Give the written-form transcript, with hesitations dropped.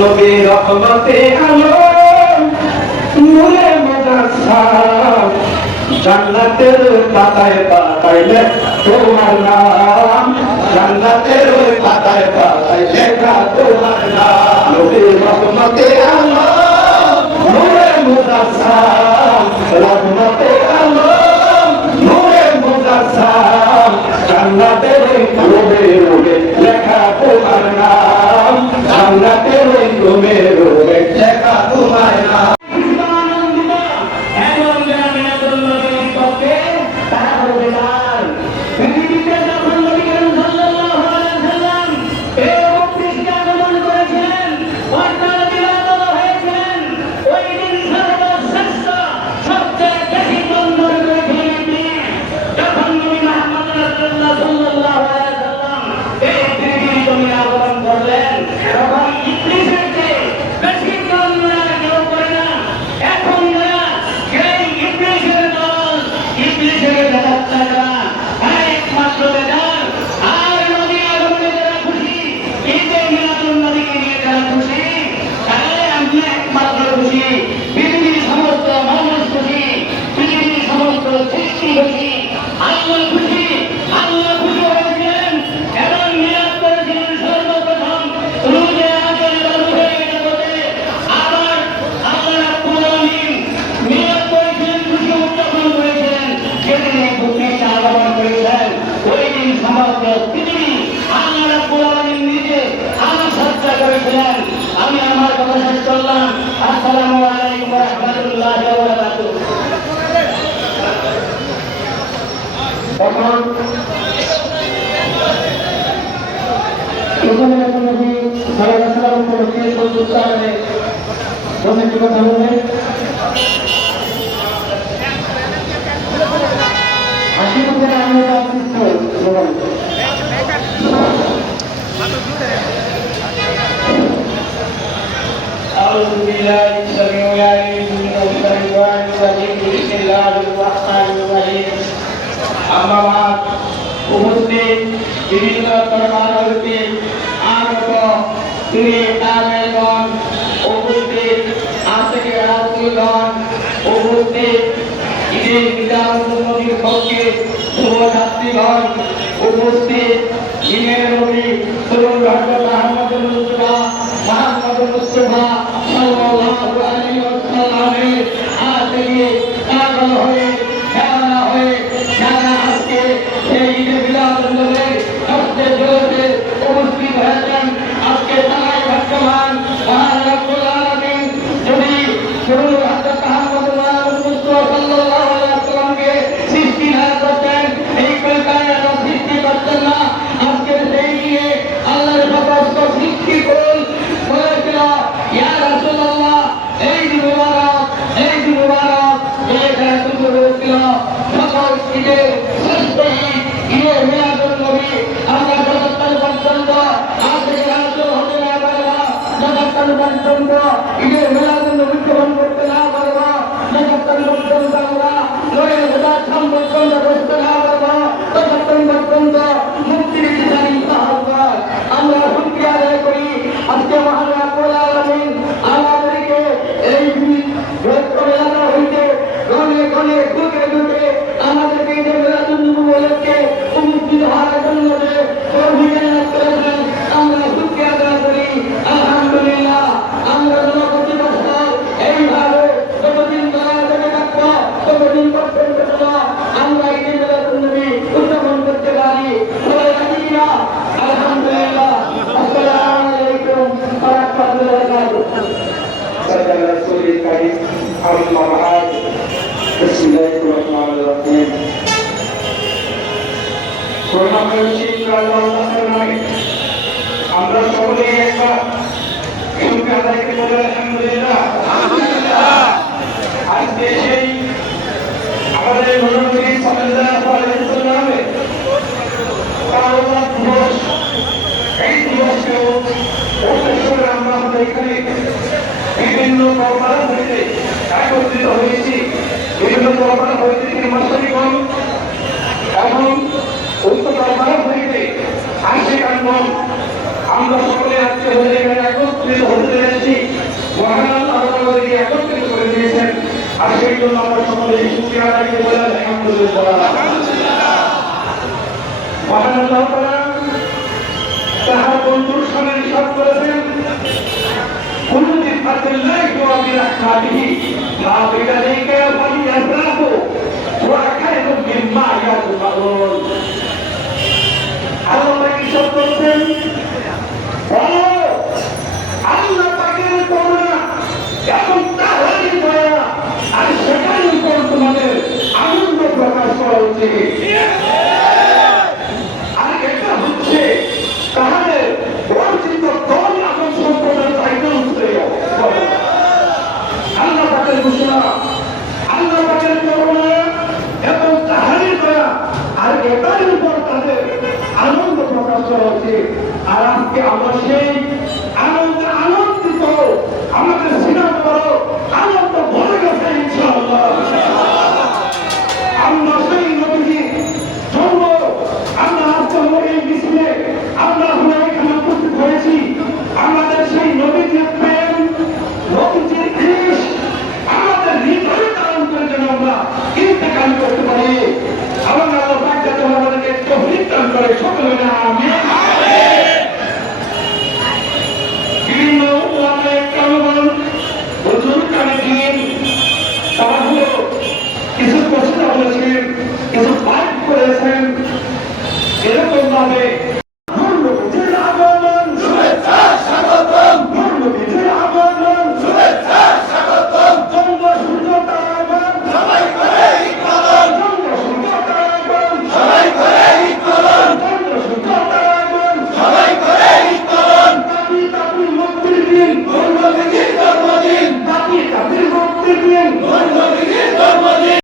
নবী রহমতে আলম নূরে মুজাসসাম জান্নাতের পাতায় পাতায় লেখা তোমার নাম জান্নাতের পাতায় পাতায় লেখা তোমার নাম নবী রহমতে আলম নূরে মুজাসসাম রহমতে আলম নূরে মুজাসসাম জান্নাতের রোগে রোগে লেখা তোমার নাম জান্নাতের রোগে রোগে লেখা তোমার নাম আমি আমার কথা শেষ করলাম। আসসালামু আলাইকুম ওয়া রাহমাতুল্লাহি ওয়া বারাকাতুহু। এখন নবী সাল্লাল্লাহু আলাইহি ওয়াসাল্লাম উপলক্ষে সূচনায় বসে কি কথা বলবেন? আশীর্বাদের আমি আসিত বলুন। أعوذ بالله السميع العليم من الشيطان الرجيم بسم الله الرحمن الرحيم أما بعد উপস্থিত বিভিন্ন কর্মকর্তাকে আগত ক্রিয়াকারগণ উপস্থিত আজকে রাজনীতিগণ উপস্থিত ঈদের বিদায় নবীর পক্ষে শুভযাত্রীগণ উপস্থিত ঈদের নবী তরুণ হযরত আহমদুল মুস্তাফা মুহাম্মদুল মুস্তাফা সাল্লাল্লাহু আলাইহি ওয়াসাল্লামের হাত থেকে পাগল হয়ে খেলা হয়ে সারা আজকে সেই ঈদের বিদায় নবীর সবচেয়ে জোরে উপস্থিত হয়েছেন। আজকে তারাই বর্তমান মহান রব্বুল আলামিন যদি তরুণ হযরত আহমদুল মুস্তাফা সাল্লাল্লাহু আলাইহি ওয়াসাল্লামকে সৃষ্টি না করতেন, এই কলকাতায় সৃষ্টি করতেন না। আজকে সেই নিয়ে আল্লাহর সমস্ত সৃষ্টি করুন বলেছিল ইয়া রাসূলুল্লাহ এই মুবারক বলে শুরু করেছিল। সকল ঈদের শ্রেষ্ঠ ঈদে মিলাদুন নবী আমরা যতক্ষণ পর্যন্ত আজকে রাষ্ট্র হতে না পারবো, যতক্ষণ পর্যন্ত ঈদে মিলাদুন নবী গ্রহণ করতে না পারবো, যতক্ষণ পর্যন্ত আমরা নবীর হুদার সম্পর্কন্ত করতে না পারবো, ততক্ষণ পর্যন্ত মুক্তির দিশারি পাবো। আমরা শুকরিয়া আদায় করি আজকে মহান রব্বুল আলামিন আমাদেরকে এই এলাকা হইতে গণে গণে ঢুকে ঢুকে আমাদেরকে ঈদের মিলাদুন নবী উপলক্ষে উপস্থিত হওয়ার জন্য যে তৌফিক দান করেছেন, আমরা শুকরিয়া আদায় করি। আলহামদুলিল্লাহ আমরা জনপ্রতি বছর এইভাবে যতদিন ধরে বেঁচে থাকবো ততদিন পর্যন্ত আমরা ঈদের মিলাদুন নবী উদযাপন করতে পারি। সবাই রাজি কিনা? আলহামদুলিল্লাহ। আসসালামু আলাইকুম ওয়া রাহমাতুল্লাহি ওয়া বারাকাতুহু। সাল্লাল্লাহু আলাইহি আম্মা বা'দ। বিসমিল্লাহির রহমানির রহিম। আমরা সকলে একবার শুকরিয়া আদায় করে আলহামদুলিল্লাহ। আজকে সেই এখানে বিভিন্ন দরবার হইতে একত্রিত হয়েছি, বিভিন্ন দরবার হইতে তিনি মাসারিগণ এবং উত্তর দরবার হইতে আশিকানগণ আমরা সকলে আজকে এখানে একত্রিত হতে পেরেছি। মহান আল্লাহ আমাদেরকে একত্রিত করে দিয়েছেন, আর সেই জন্য আমরা সকলে শুকরিয়া আদায় করে বলেন আলহামদুলিল্লাহ। মহান আল্লাহ তাআলা তাহার বন্ধুর সামনে ইরশাদ করেছেন, কুল্লু বিফাতিল্লাহি ওয়া বিরাহমাতিহি ফাবিদালিকা ফালিয়াফরাহু ওয়া খায়রুম মিম্মা ইয়াজমাউন। আল্লাহ ইরশাদ করেছেন, আল্লাহ পাকের করুণা এবং তারই দয়া, আর সেটার উপর তোমাদের আনন্দ প্রকাশ করা উচিত। আর এটা হচ্ছে তাহলে বঞ্চিত দল এবং সম্প্রদায়ের চাইতে উঠতে আল্লাহ পাকের ঘোষণা, আল্লাহ পাকের করুণা এবং তাহারই দয়া, আর এটার উপর তাদের আনন্দ প্রকাশ করা উচিত। আর আজকে আমরা সেই আনন্দিত, আমাদের সিনেমা বড় আনন্দ ভরে গেছে ইনশাআল্লাহ। আমরা সেই নবীজি জন্ম, আমরা আজকে এই মিছিলে আমরা এখানে উপস্থিত হয়েছি, আমাদের সেই নবীজির প্রেম, নবীজির ইশ আমাদের হৃদয়ে ধারণ করে যেন আমরা ইন্তেকাল করতে পারি। এবং আল্লাহ পাক যাতে আমাদেরকে তৌফিক দান করে, সকলে বলে আমিন। বিভিন্ন ওলামায়ে কেরাম, হুজুর কামিল তারা হলো কিছু কথা বলেছেন, কিছু পাঠ করেছেন, এরকম ভাবে